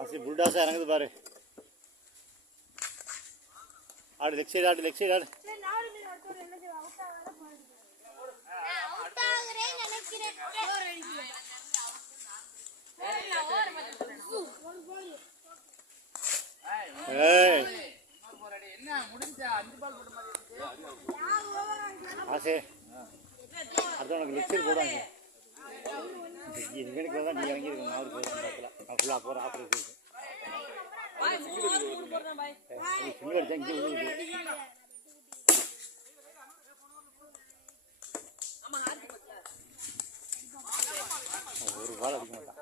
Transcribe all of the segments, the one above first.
அசி புல்டாஸா இறங்குது பாரு. ஆடு லெக் சைடு, ஆடு லெக் சைடு, ஆடு. ஆசே அடுத்த உனக்கு லெக் சைடு போடுவாங்க. இவனுக்கு தான் நீ இறங்கியிருக்கணும். நான் ஃபுல்லாக போகிற ஆப்ரேட் சிங்கிள் அடிச்சா இங்கே விழுகுது. ஒரு பால் அடிக்க மாட்டான்.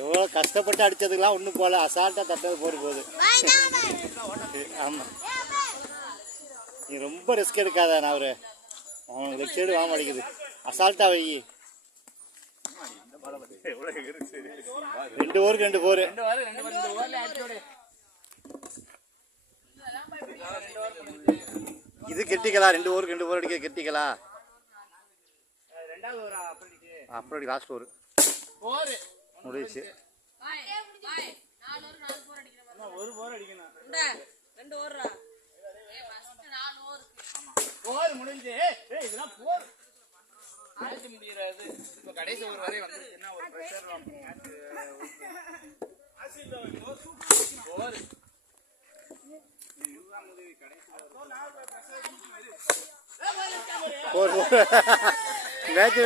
எவ்வளோ கஷ்டப்பட்டு அடிச்சதுக்கெல்லாம் ஒன்றும் போல, அசால்ட்டா தட்டது போகுது. ஆமா, நீ ரொம்ப ரிஸ்க் எடுக்காத. நான் அவரு அவனுக்கு லெக் சைடு வாங்க அடிக்குது. அசால்ட்டா வை. 2 ஓவருக்கு 2 போர். இது கெட்டிக்கலாம். 2 ஓவருக்கு 2 போர் அடிக்க கெட்டிக்கலாம். அப்புறம் லாஸ்ட் ஓவர் முடிச்சு. ஒரு போர் அடிக்கணும். 2 ஓவரா? போர் முடிஞ்சு. இதெல்லாம் போர் ஆச்சு முடியறது. இப்போ கடைசி ஓவர் வரை வந்துருச்சுன்னா ஒரு பிரஷர் போர் போர் மேட்ச்